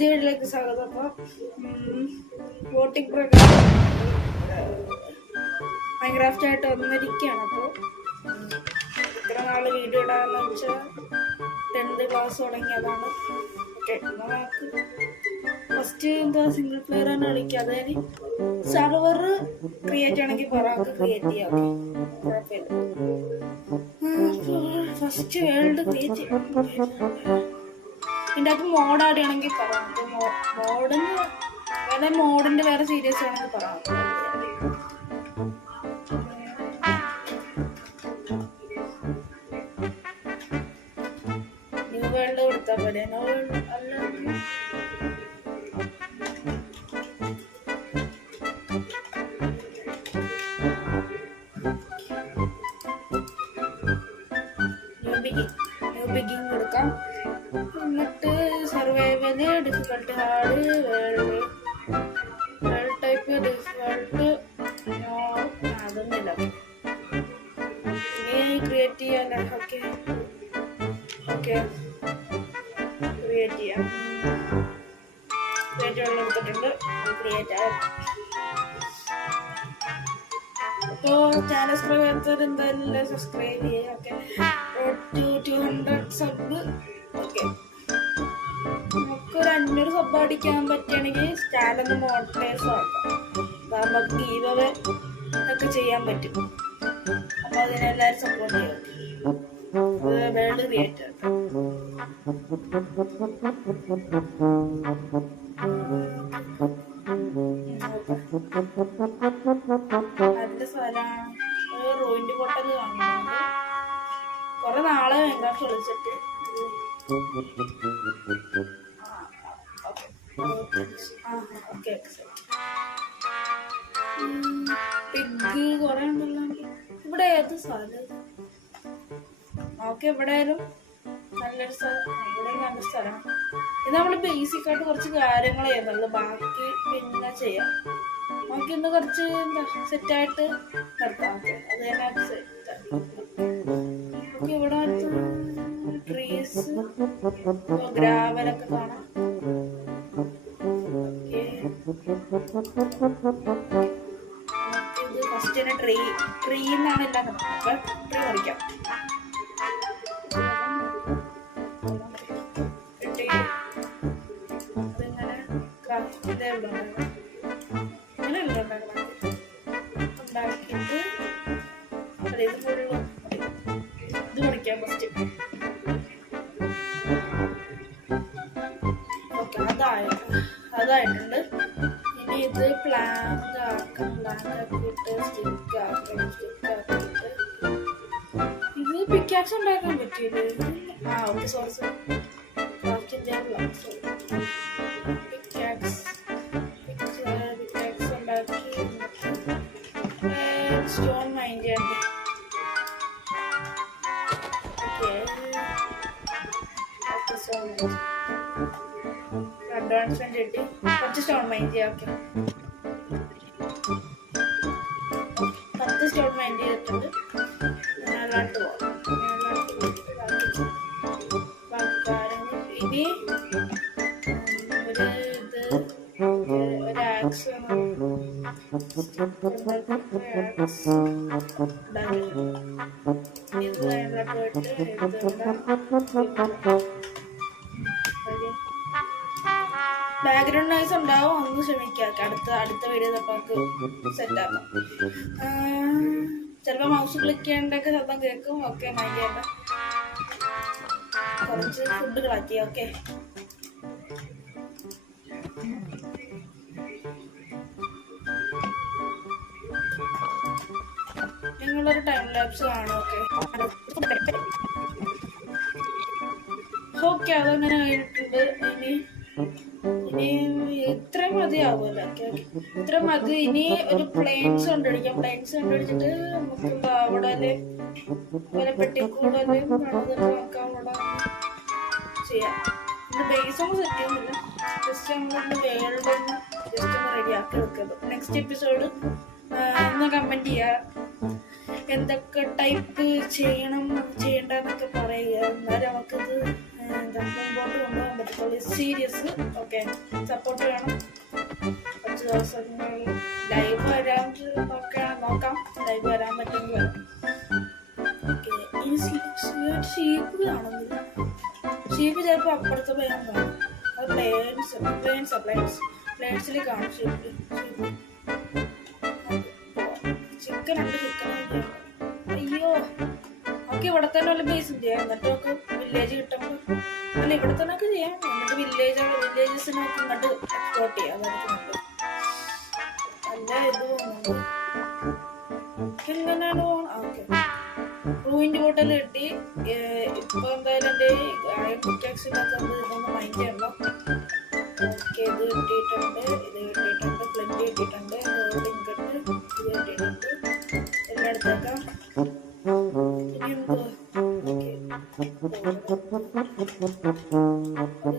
പുതിയ വീട്ടിലേക്ക് സ്വാഗതം. അപ്പോൾ വോട്ടിംഗ് പ്രകാരം മൈൻക്രാഫ്റ്റ് ആയിട്ട് വന്നിരിക്കുകയാണ്. അപ്പോൾ ഇത്ര നാൾ വീഡിയോ ഇടാമെന്ന് വെച്ചാൽ 10th ക്ലാസ് തുടങ്ങിയതാണ്. ഓക്കെ, നമുക്ക് ഫസ്റ്റ് എന്താ സിംഗിൾ പ്ലെയർ ആണ് കളിക്കുക. അത് കഴിഞ്ഞ് സെർവർ ക്രിയേറ്റ് ആണെങ്കിൽ പറയാക്ക് ക്രിയേറ്റ് ചെയ്യാം. ഓക്കെ, കുഴപ്പമില്ല. ഫസ്റ്റ് വേൾഡ് ക്രിയേറ്റ് ചെയ്യാം. ഇതിൻ്റെ അകത്ത് മോഡ് ആഡ് ചെയ്യണമെങ്കിൽ പറയാം. മോഡിന്റെ വേറെ സീരീസ് ആണെങ്കിൽ പറയാം. ന്യൂ വേൾഡ് കൊടുത്താൽ പോലെ ന്യൂ ബിഗിൻ കൊടുക്കാം. എന്നിട്ട് survival difficult hard, world type default, അതൊന്നുമില്ല. ഇനി ക്രിയേറ്റ് ചെയ്യാല്ലേ? ഓക്കെ ക്രിയേറ്റ് ചെയ്യാം. ക്രിയേറ്റ് വെള്ളം എടുത്തിട്ടുണ്ട്. ക്രിയേറ്റ് ആവും. അപ്പോൾ ചാനൽ സബ്സ്ക്രൈബ് ചെയ്യാത്തവർ എന്തായാലും സബ്സ്ക്രൈബ് ചെയ്യുക. Okay, 200 sub. ഓക്കെ, നമുക്കൊരു 500 സബ് അടിക്കാൻ പറ്റുകയാണെങ്കിൽ ചാനൽ മോണിറ്റൈസ് ആക്കാം. നമുക്ക് ഗീവ് അവേ ഒക്കെ ചെയ്യാൻ പറ്റും. അപ്പോൾ അതിനെല്ലാവരും സപ്പോർട്ട് ചെയ്യും. വേൾഡ് ക്രിയേറ്റ് ആക്കാം. നല്ല സ്ഥലമാണ്. റോയിന്റെ പൊട്ടല് കാണുന്നുണ്ട്. കുറെ നാളെ മൈൻക്രാഫ്റ്റ് കളിച്ചിട്ട്. പിഗ് കുറെ ഉണ്ടല്ലോ. ഇവിടെ ഏത് സ്ഥലം? ഓക്കെ, ഇവിടെ ആയാലും നല്ലൊരു സ്ഥലം. ഇവിടെ നല്ല സ്ഥലമാണ്. ഇത് നമ്മൾ ബേസിക് ആയിട്ട് കുറച്ച് കാര്യങ്ങൾ ചെയ്യുന്നുള്ളൂ. ബാക്കി പിന്നെ ചെയ്യാം. നമുക്ക് ഇന്ന് കുറച്ച് എന്താ സെറ്റായിട്ട് നിർത്താം. ഓക്കെ, അത് തന്നെ സെറ്റ്. ഓക്കെ, ഇവിടെ ട്രീസ് ഗ്രാവലൊക്കെ കാണാം. ഇത് ഫസ്റ്റ് തന്നെ ട്രീ എന്നാണ് എല്ലാം നമുക്ക് ട്രീ മുറിക്കാം. ഉണ്ടാക്കിയിട്ട് ഇത് മുറിക്കാം ഫസ്റ്റ്. ഓക്കെ, അതായിട്ടുണ്ട്. ഇനി ഇത് പ്ലാന്റ് ആക്കാം. പ്ലാന്റ് ആക്കിയിട്ട് സ്റ്റിക്ക് ആക്കിയിട്ട് ഇത് പിക്കാക്സ് ഉണ്ടാക്കാൻ പറ്റില്ലേ? ഓക്കെ, സോറി പിക്കാക്സ് ഉണ്ടാക്കി സ്റ്റോൺ മൈൻഡ് ചെയ്യണ്ട. അഡ്വാൻസ്മെന്റ് കിട്ടി. കുറച്ച് സ്റ്റോൺ മൈൻഡ് ചെയ്യാം. ഓക്കെ, 10 സ്റ്റോൺ മൈൻഡ് ചെയ്തിട്ടുണ്ട്. മേലോട്ട് പോവാം. ഇനി ഒരു ആക്സ് ബാക്ക്ഗ്രൗണ്ട് നോയ്സ് ഉണ്ടാവും. ഒന്ന് ക്ഷമിക്കാം. അടുത്ത വീഡിയോ നമുക്ക് സെറ്റാക്കാം. ചിലപ്പോൾ മൗസ് ക്ലിക്ക് ചെയ്യേണ്ടൊക്കെ ശബ്ദം കേൾക്കും. ഓക്കെ, മൈൻഡ് ചെയ്യണ്ട. കുറച്ച് ഫുഡ് കളക്ട് ചെയ്യാം. ഓക്കെ, നിങ്ങളൊരു ടൈം ലാപ്സ് കാണും. ഓക്കെ, അതങ്ങനെ കഴിഞ്ഞിട്ടുണ്ട്. ഇനി ഇത്ര മതിയാവുമല്ലോ. ഇത്ര മതി. ഇനി ഒരു പ്ലെയിൻസ് കൊണ്ടടിക്കാം. പ്ലെയിൻസ് കൊണ്ടടിച്ചിട്ട് നമുക്ക് അവിടെ പെട്ടിക്കൂടല് നമുക്ക് അവിടെ ചെയ്യാം. ബേസ് ഒന്നും സെറ്റ് ചെയ്യുന്നില്ല. ജസ്റ്റ് നമ്മളൊന്ന് വേൾഡ് ജസ്റ്റ് ഒന്ന് റെഡിയാക്കി വെക്കുന്നത്. നെക്സ്റ്റ് എപ്പിസോഡ് ഒന്ന് കമന്റ് ചെയ്യുക. എന്തൊക്കെ ടൈപ്പ് ചെയ്യണം ചെയ്യണ്ടെന്നൊക്കെ പറയുക. എന്നാലും നമുക്കിത് മുമ്പോട്ട് കൊണ്ടുപോകാൻ പറ്റും. സീരിയസ്. ഓക്കെ, സപ്പോർട്ട് വേണം. കുറച്ച് ദിവസങ്ങളിൽ ലൈവ് വരാൻ നോക്കാം. ലൈവ് വരാൻ പറ്റുമെങ്കിൽ വരാം. ഓക്കെ, ഇനി ഷീപ്പ് കാണുന്നില്ല. ഷീപ്പ് ചിലപ്പോൾ അപ്പുറത്തെ പയ്യാൻ കാണും. അത് പ്ലെയിൻസിൽ കാണും. ഷീപ്പിൽ ചിക്കൻ ഉണ്ട്. അയ്യോ, ഓക്കെ, ഇവിടെ തന്നെ വല്ല ബേസും ചെയ്യാം. എന്നിട്ട് നമുക്ക് വില്ലേജ് കിട്ടുമ്പോൾ അല്ല ഇവിടെ തന്നെ ഒക്കെ ചെയ്യാം. എന്നിട്ട് വില്ലേജസിനൊക്കെ ഇങ്ങോട്ട് എക്സ്പോർട്ട് ചെയ്യാം. അതായത് നല്ല ഇത് പോകുന്നുണ്ട്. എങ്ങനെയാണ് ഓക്കെ, റൂയിൻ്റെ ബോട്ടൽ കിട്ടി. ഇപ്പൊ എന്തായാലും എൻ്റെ പിക്കാക്സ് ഇല്ലാത്തത് ഇതൊന്നും മൈൻഡ് ചെയ്യണം. ഓക്കെ, ഇത് കിട്ടിയിട്ടുണ്ട്, ഫ്ലന്റ് കിട്ടിയിട്ടുണ്ട്, ഹോൾഡിംഗ് കട്ട് ഇത് കിട്ടിയിട്ടുണ്ട്. എല്ലായിടത്തേക്കാം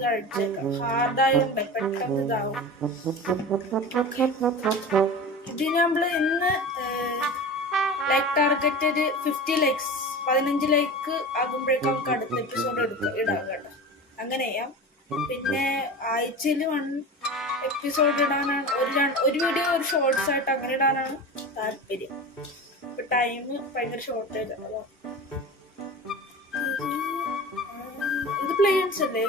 കഴിച്ചേക്കാം. ഹാർഡായുണ്ട്, പെട്ടെന്ന് ഇതാവും. ഇത് നമ്മള് ഇന്ന് ലൈക്ക് ടാർഗറ്റ് ഒരു 50 ലൈക്സ് 15 ലൈക്ക് ആകുമ്പോഴേക്കും നമുക്ക് അടുത്ത എപ്പിസോഡ് ഇടാം കേട്ടോ. അങ്ങനെ ചെയ്യാം. പിന്നെ ആഴ്ചയിൽ 1 എപ്പിസോഡ് ഇടാനാണ്, ഒരു വീഡിയോ ഒരു ഷോർട്സ് ആയിട്ട് അങ്ങനെ ഇടാനാണ് താല്പര്യം. ഇപ്പൊ ടൈം ഭയങ്കര ഷോർട്ടേജ് ആണ്. ഇത് പ്ലെയിൻസ് അല്ലേ?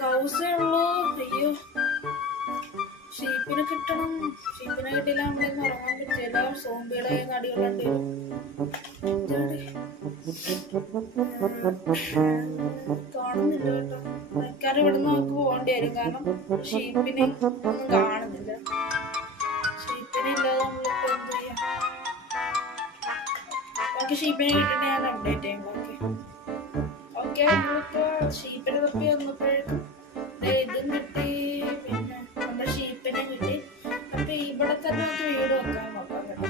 കൗസേ ഉള്ളൂ. അയ്യോ, ഷീപ്പിനെ കിട്ടണം. ഷീപ്പിനെ കിട്ടിയില്ല നമ്മളൊന്നും ഉറങ്ങാൻ പറ്റില്ല. സോംബികളെ നടികളുണ്ട്. കാണുന്നില്ല കേട്ടോ. എനിക്കറിയാം ഇവിടെ നിന്ന് നമുക്ക് പോകേണ്ടി വരും. കാരണം ഷീപ്പിനെ ഒന്നും കാണുന്നില്ല. ഷീപ്പിനെ ഇല്ലാതെ നമ്മളിപ്പോ എന്ത് ചെയ്യാം? നമുക്ക് ഷീപ്പിനെ കിട്ടിയിട്ട് ഞാൻ അപ്ഡേറ്റ് ചെയ്യാം. ഓക്കെ, നമ്മളിപ്പോ ഷീപ്പിനെ തപ്പി വന്നപ്പോഴേക്കും ഇതും കിട്ടി. പിന്നെ നമ്മുടെ ഷീപ്പിനെ കിട്ടി. അപ്പൊ ഇവിടെ തന്നെ നമുക്ക് വീട് വെക്കാൻ നോക്കാം കേട്ടോ.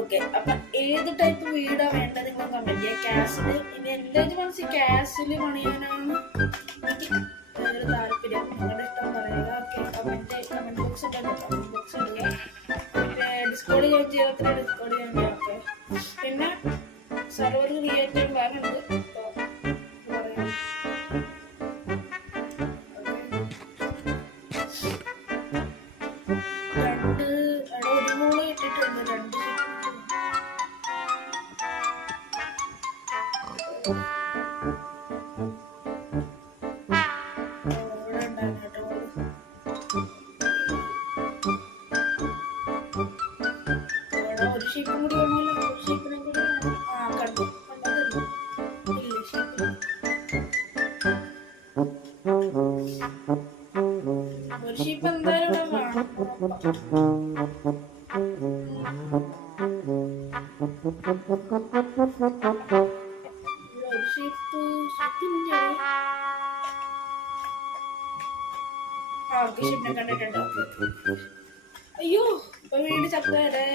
ഓക്കെ, അപ്പൊ ഏത് ടൈപ്പ് വീടാ വേണ്ടത് നിങ്ങൾ കമന്റ് ചെയ്യാം. ക്യാഷില് ഇനി എല്ലാവരും മനസ്സിൽ ക്യാഷില് പണിയാനാണ് എനിക്ക് താല്പര്യം. നിങ്ങളുടെ ഇഷ്ടം പറയുക. ഓക്കെ, കമന്റ് ബോക്സ് ഉണ്ടല്ലോ, കമന്റ് ബോക്സ് ഇടുക. പിന്നെ ഡിസ്കോഡ് ജോയിൻ ചെയ്യാത്ര ഡിസ്കോഡ് ജോയിൻ ചെയ്യാം. ഓക്കെ, പിന്നെ സെർവർ ക്രിയേറ്റ് ചെയ്യാൻ വേറുണ്ട്. ഒരു ഷീപ്പും കൂടി വേണമല്ലോ. ഒരു ഷീപ്പിനും കൂടി കണ്ടു. ഇല്ല, ഷീപ്പ് ഒരു ഷീപ്പ് എന്തായാലും ഇവിടെ വേണം. ഒരു ഷീപ്പിന്റെ ഷിപ്പിനെ കണ്ടിട്ടുണ്ട്. അയ്യോ, ഇപ്പൊ വീട് ചത്തല്ലേ.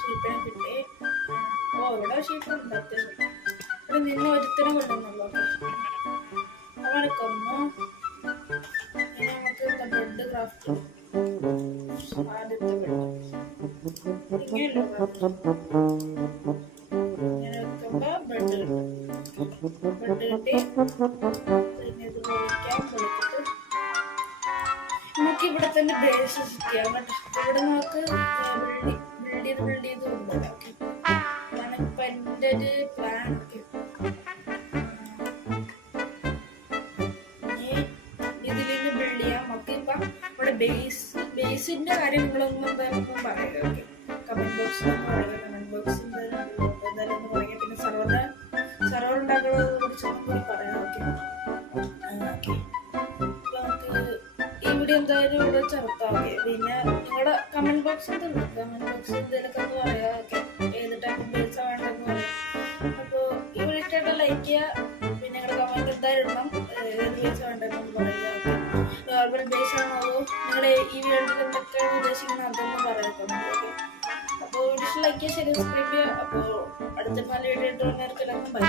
ഷീപ്പിനെ കിട്ടി. ഇവിടെ ഷീപ്പുണ്ട്. ഇവിടെ നിന്ന് ഒരുത്തരം കൊണ്ടുവന്നുള്ളൂ. അവനെ കൊന്നു. ഇനി നമുക്ക് ബെഡ് ക്രാഫ്റ്റ്. ആദ്യത്തെ ബെഡ് ഇങ്ങനെയല്ലോ. ഇങ്ങനെ വെക്കുമ്പോ ബെഡ് കിട്ടും. ബെഡ് കിട്ടി. പിന്നെ ഇത് പൊളിക്കാം. പൊളിച്ചിട്ട് നമുക്ക് ഇവിടെ തന്നെ ബേസ് സെറ്റ് ചെയ്യാം കേട്ടോ. ഇവിടെ നമുക്ക് ബിൽഡ് ചെയ്ത് കൊണ്ടുവരാം. ഓക്കെ, അതാണ് ഇപ്പൊ എൻ്റെ ഒരു പ്ലാൻ. ഓക്കെ, ഇതിലിന്ന് ബിൽഡ് ചെയ്യാം. നമുക്ക് ഇപ്പൊ ഇവിടെ ബേസിന്റെ കാര്യം നിങ്ങളൊന്നും എന്തായാലും പറയുക. ഓക്കെ, കമന്റ് ബോക്സിൽ പറയുക. കമന്റ് ബോക്സിൽ എന്തായാലും ഒന്ന് പറയുക. പിന്നെ സർവർ ഉണ്ടാക്കുന്നത് കുറിച്ചൊന്നും കൂടി പറയാം. ഓക്കെ, നമുക്ക് ഈ വീഡിയോ എന്തായാലും ഇവിടെ ചേർത്താം. ഓക്കെ, പിന്നെ നിങ്ങളുടെ കമന്റ് ബോക്സ് എന്തെങ്കിലുമൊക്കെ ഒന്ന് പറയാം. ഓക്കെ, ഏത് ടൈപ്പ് ബേസാ വേണ്ടെന്ന് പറയാം. അപ്പോൾ ഈ വീഡിയോ ഇഷ്ടമായിട്ട് ലൈക്ക് ചെയ്യുക. പിന്നെ നിങ്ങളുടെ കമന്റ് എന്തായാലും ഇടണം. ഏത് ബേസ് വേണ്ടെന്ന് പറയുക. ഓക്കെ, നോർമൽ ബേസ് ആണോ അതോ നിങ്ങളുടെ ഈ വീഡിയോയിൽ എന്തൊക്കെയാണ് ഉദ്ദേശിക്കുന്നത് അതൊന്നും പറയാം. ഓക്കെ, അപ്പോൾ വീഡിയോ ലൈക്ക് ചെയ്യുക, ശരി, സബ്സ്ക്രൈബ് ചെയ്യുക. അപ്പോൾ അടുത്ത നല്ല വീഡിയോ ഇട്ട് വന്നവർക്കെല്ലാം ബൈ.